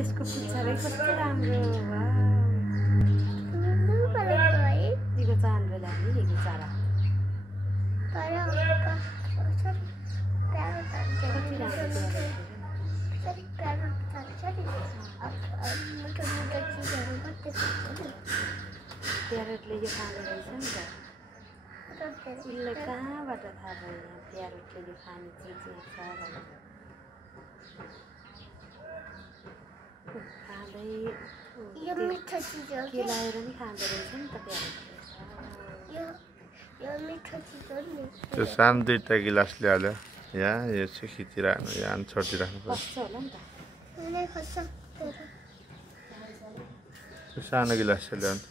यसको पुच्छरै कस्तो राम्रो दिगो चाम्रो लाग्ने हिगो चारा प्यारोटले यो खाने रहेछ नि त उसलाई कहाँबाट थाहा भयो यहाँ प्यारोटले यो खाने चिज यहाँ छ खाँदै केलाएर नि खाँदो रहेछ नि त प्यारोटले त्यो सानो दुईटा गिलास ल्यायो यहाँ यो चाहिँ खिचिराख्नु यहाँ छोडिदिइराख्नु पर्छ होला नि त त्यो सानो गिलास चाहिँ ल्याउनु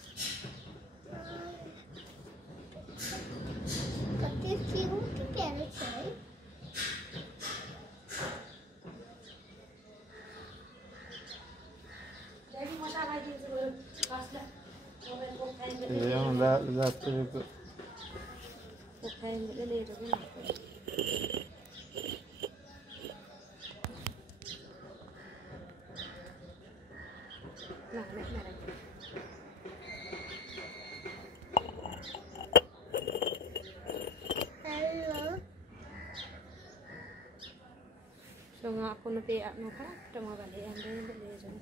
So nga ako napiak mo ka, tumabalian din dyan.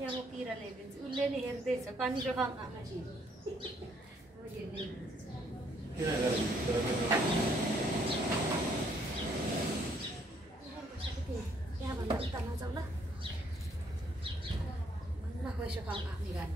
Yang mau pira leben, ulle ni herde sa pani ro khang ka chi. Mo je ni. Ya ban ta ma chau la. Ma khoi sa khang ka ni gan.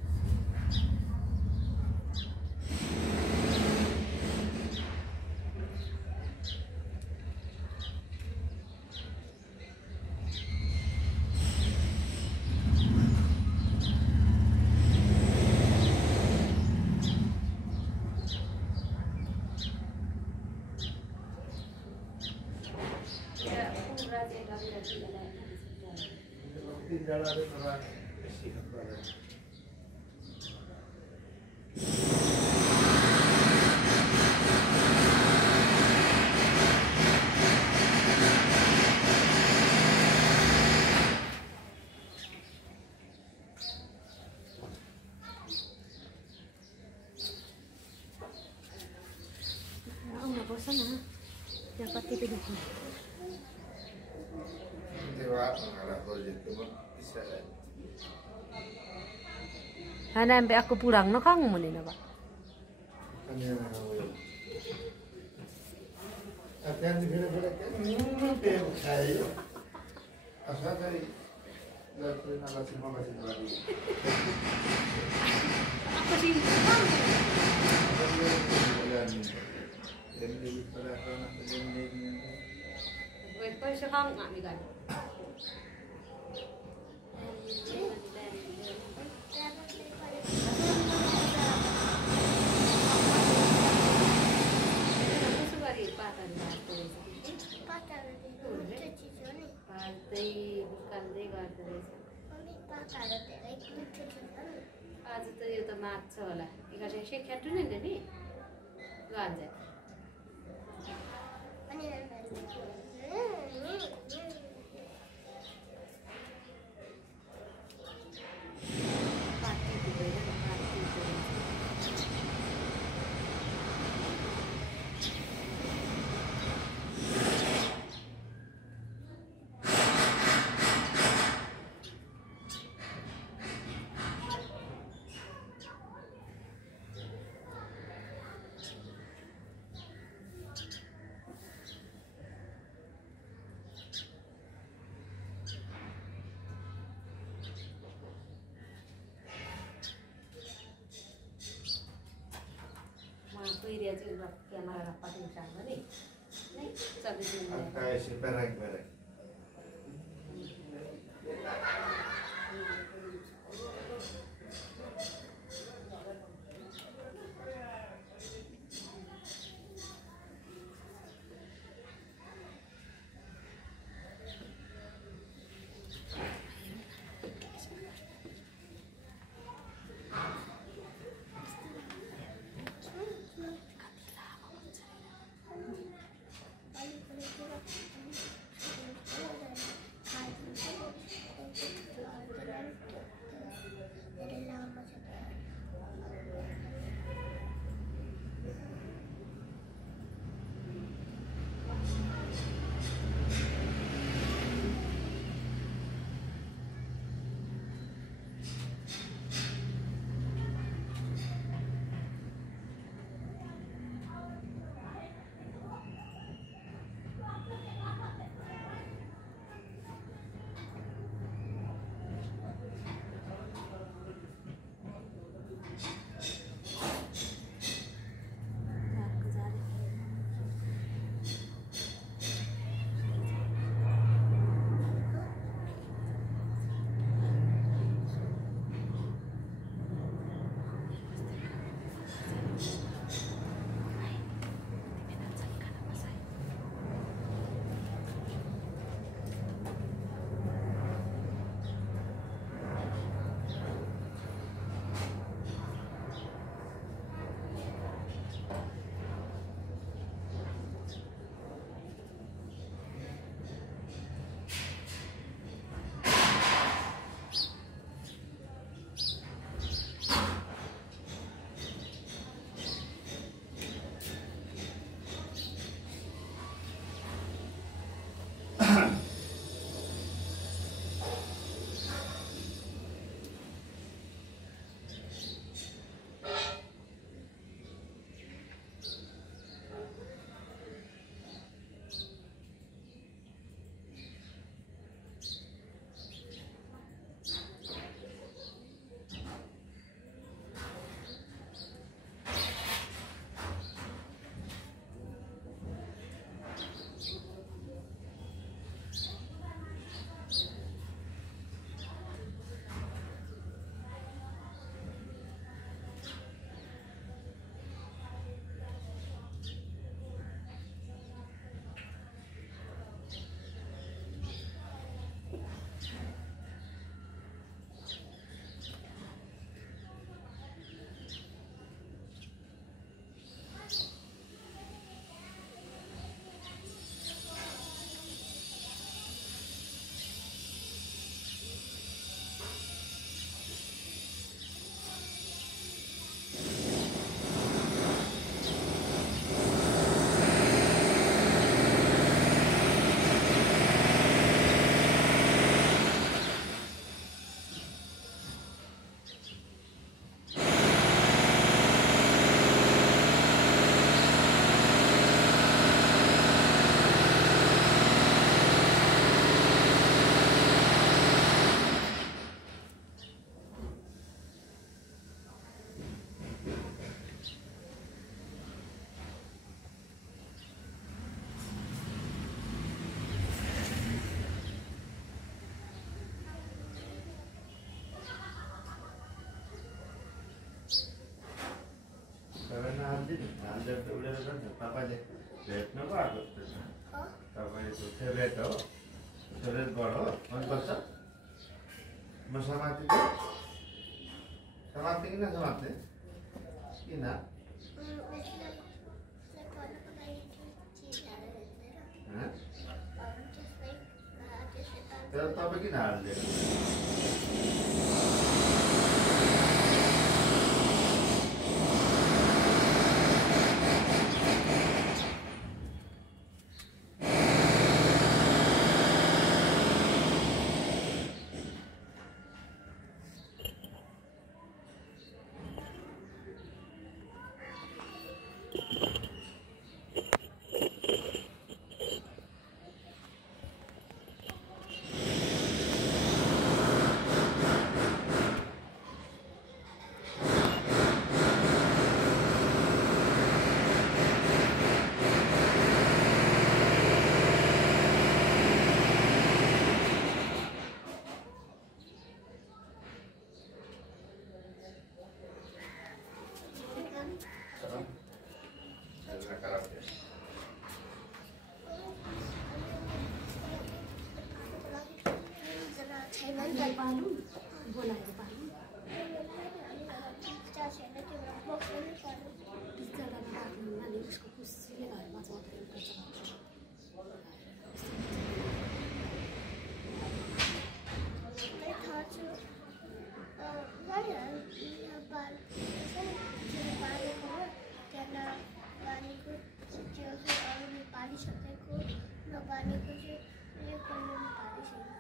Sana dapat tidur. Hana sampai aku pulang no kang mau nih Pak. Apa sih? Pwede siya kang amigan. आज त यो त माग्छ होला एकाले सेक्याटु नै नि गान्छ अनि dia juga yang marah pakai sama nih sampai sini kayak si perek तपाईँले भेट्नु भएको तपाईँको फेभरेट हो फेभरेट बर्ड हो मनपर्छ म समात्दिनँ समात्ने कि नसमात्ने किन तर तपाईँ किन हाल्दैन पालौँ बोलाएर पालौँ बिचरामा आफ्नो नानी उसको खुसीले घरमा पालिसकेको नपालेको चाहिँ यो कहिले पालिसकेको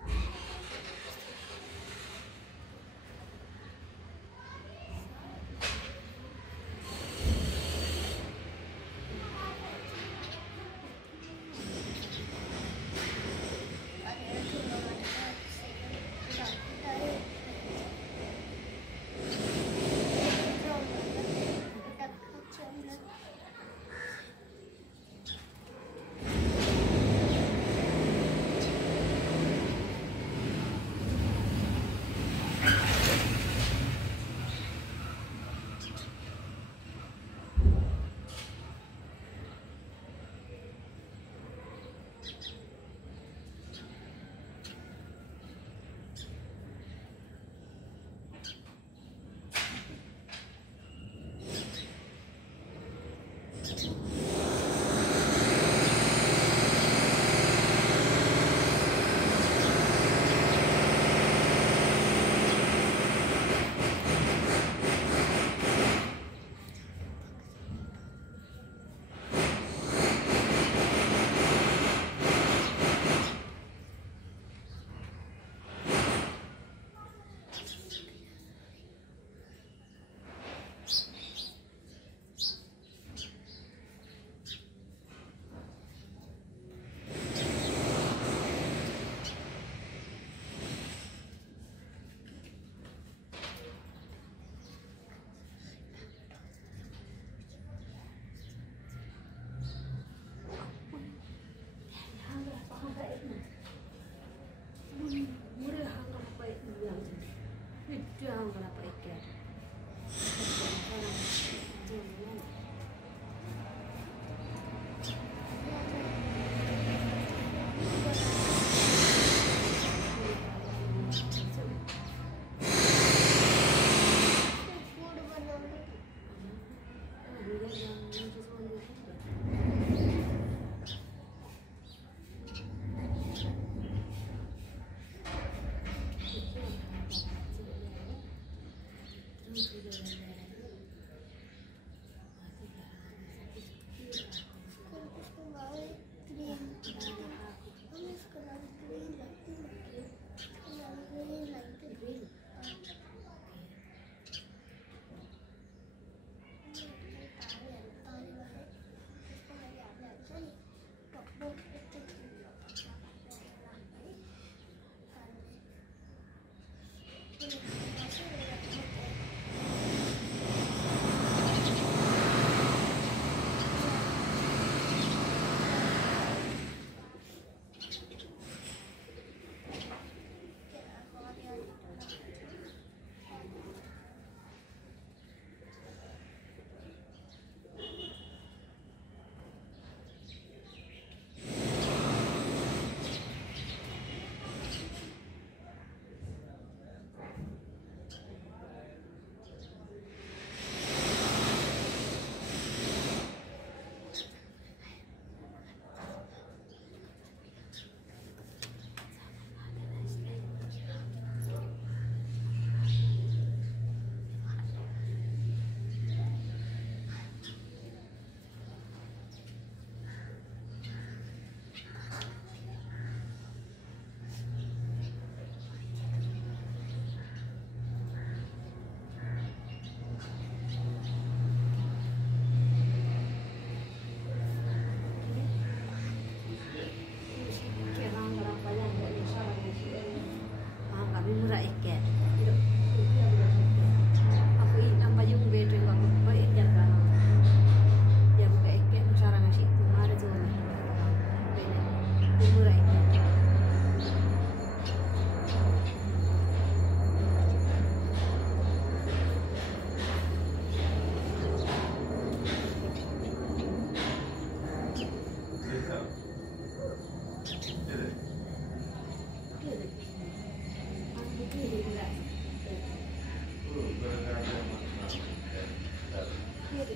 Aku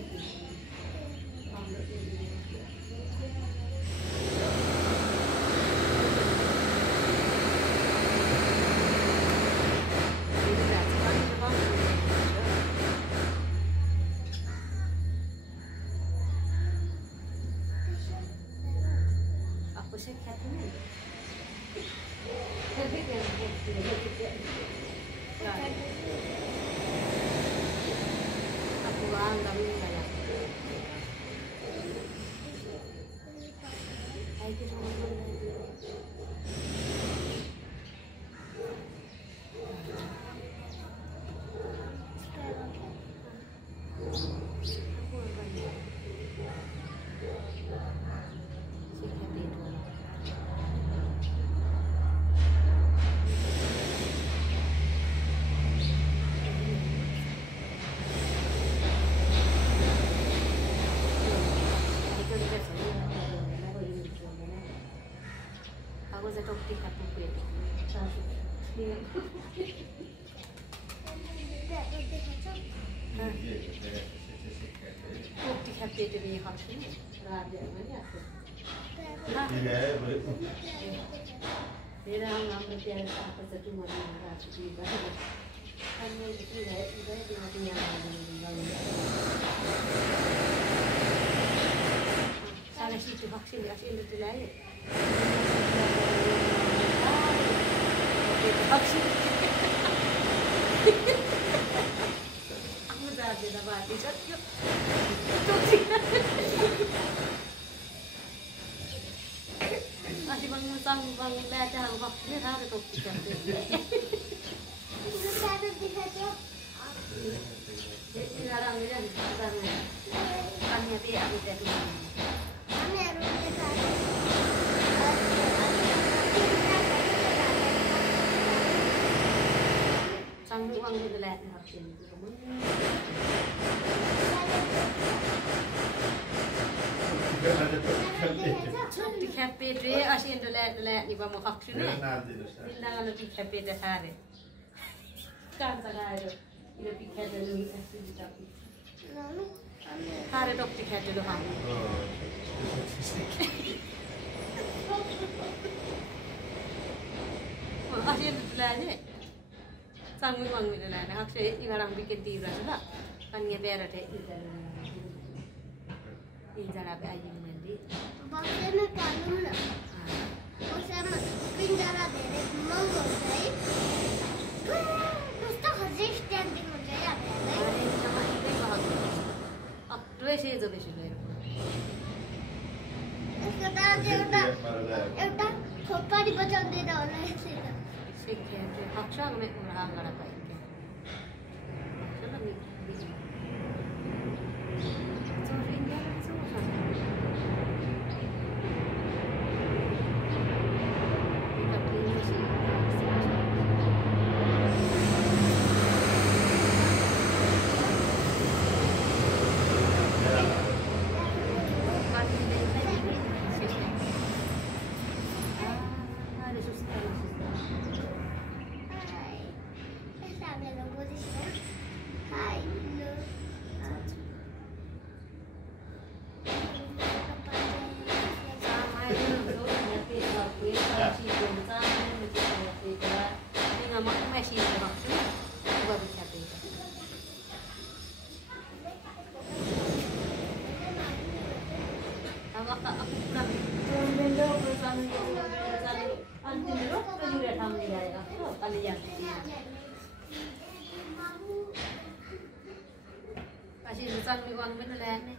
sih katanya. Tapi kan aku anggap enggak ya. Ayo kita ngomong lagi. Aku sedang tikat buku itu. Tikat itu ni hasil. Raja mana tu? Dia orang ambil dia apa satu mana raja tu. Kan ni dia punya sana situ vaksin itu lain. Vaksin. Aku dah ada bagi cakap. Masih bangun baca vaksin ada tu kita. Sekarang ni kan kami ada yang kita tu. Sang uang itu lah vaksin itu. Dikhappy asin dolat ni bamu vaksin ni. Bilang ada dikhappy dah hari. Kan tak ada. Ini dikhappy dulu asin tapi. Hari dok dikhappy dulu ham. Asin dolat ni. Sang uang itu lah. Nak saya ini orang bikin tiba sudah. Kan dia berat ini jalan aja nanti. Vaksinnya kalau nak, vaksin pinjara deh, mangga saya. Terus tak harus standing macam apa? Ini sama ini bahagia. Dua sih itu betul. Sekarang kita khopa di bacaan deh dah oleh sih. Sekian tu. Haksa kami orang agak apa ini. Kalau ni. So ini apa semua? Kita pilih sih. Ada susah. Masih besar ni uang mana lah ni?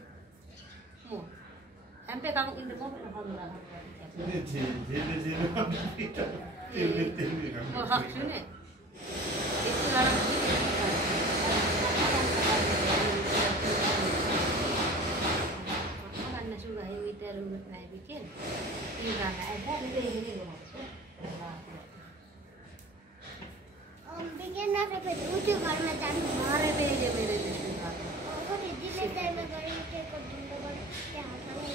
Mu, sampai kamu ini mau berapa? Oh hak ni. Itu orang ni. Orang nasi gaya itu rumah naik bikin. Ini kan ada ini rumah. Begin ना फिर ऊँचे घर में जाने हमारे भेजे मेरे देश में और दिल्ली टाइम में गए के को दूंगा बस क्या हाथ में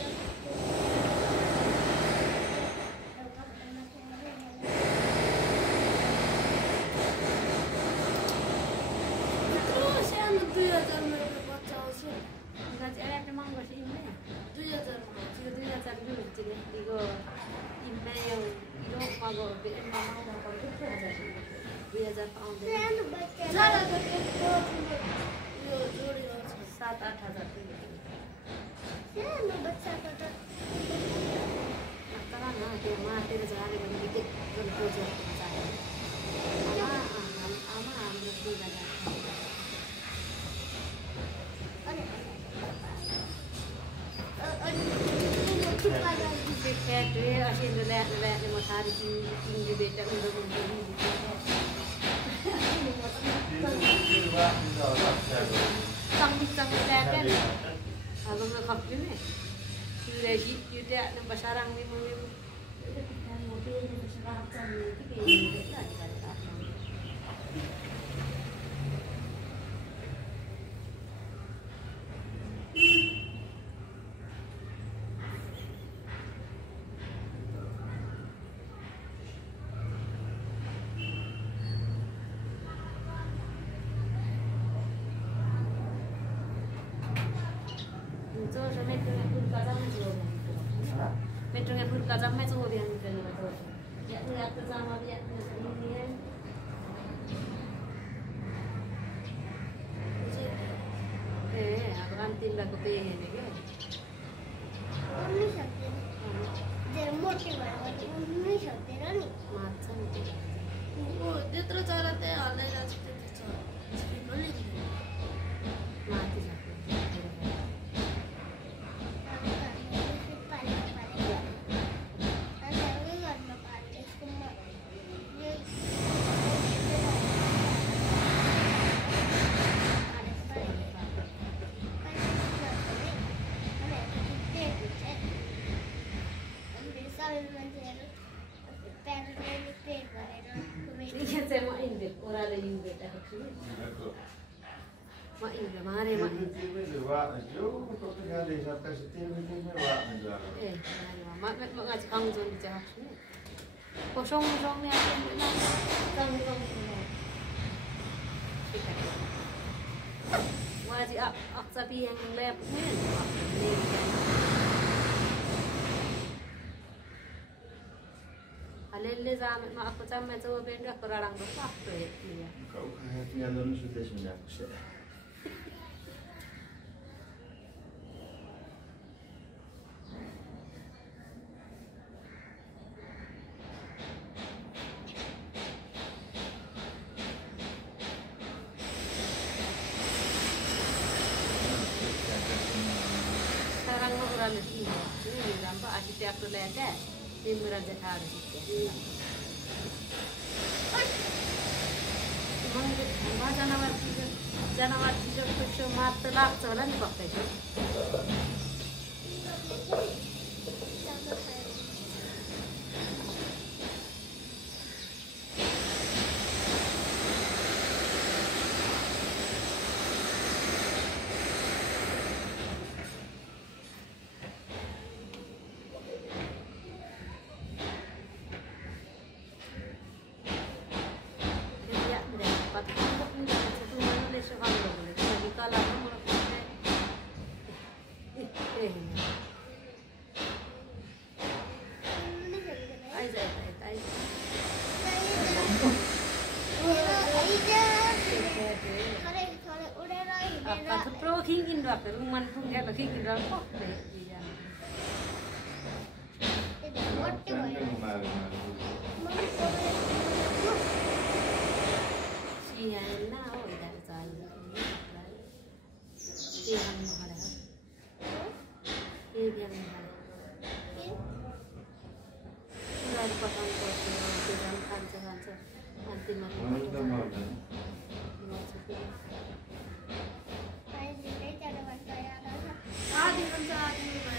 तो से हम 2000 में बच्चा उसे Masih ada yang mang masih ini. 2000. Jika 2000 dulu jadi igo email igo mago BM mau kalau itu 2000 pound. Zara करके 7-8 हजार सानो बच्चा को त Karena dia mati jalan dengan dikit berpojok saya. Ama mesti ada. Kayak dia asyik lelak ni matahari tinggi beta untuk Sang lelak kan. Abang ngakak ni. Sudah sudah nampak sarang ni mungkin. Kita mobil ni sarang kan ni kita ada. Metronya berkacang macam apa yang kita lihat? Ya lihat bersama lihat ini kan. Aku kan tindak kepengen ni kan. उन्नी सकते जरा मोटे वाले उन्नी सकते ना नहीं Macam tu. वो जितना चाहते हैं आने का जितना चाहते हैं बोले Mati satu. Ini saya mau indep orang ada indep dah sini. Mak indep mana mak? Mak ngaji kamu jangan dijawab sini. Kosong ni ada ni. Kosong. Wajib aksapi yang lep ni. Alele zaman mak aku sama tu benda kerarang besar tu ya. Kau hati alun sudah sudah aku. Sekarang mau orang ni ini nampak asyik aku lihat di meraja hari itu. Mana janawar tidak kecil mata lak jalan pakai tu. King Indo apa rumah pun dia King Indo kok dia. Siapa oh dah saya. Dia yang mana? Dia yang mana? Sudah dipotong potong kancing nanti makan. आधी घंटा आधी में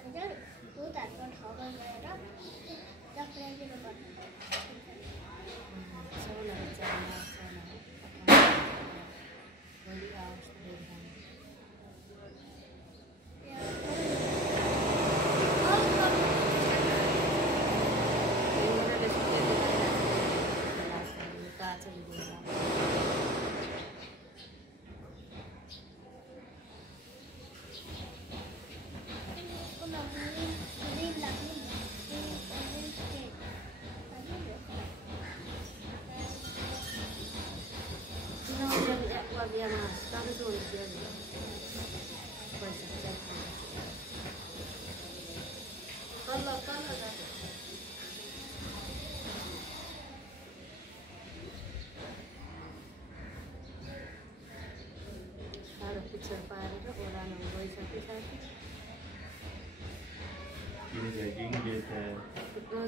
भने चाहिँ भूतहरूको ठाउँमा गएर चक्रातिर गर्नु picture पारेर ओह्रालो गइसक्यो साथी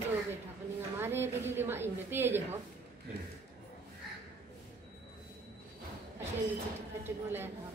जो बैठा पनि हमारे दिल्ली में इनमें पेज हो ऐसे चिट्ठी फटे को ले था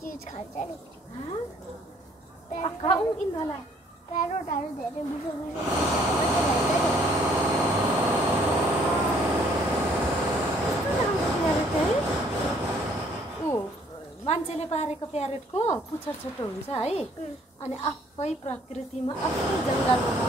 चीज खान्छ नि खाऊ इन्दालाई प्यारोटहरू धेरै मिठो मिठो मान्छेले पारेको प्यारेटको पुच्छर छोटो हुन्छ है अनि आफै प्रकृतिमा आफै जङ्गलमा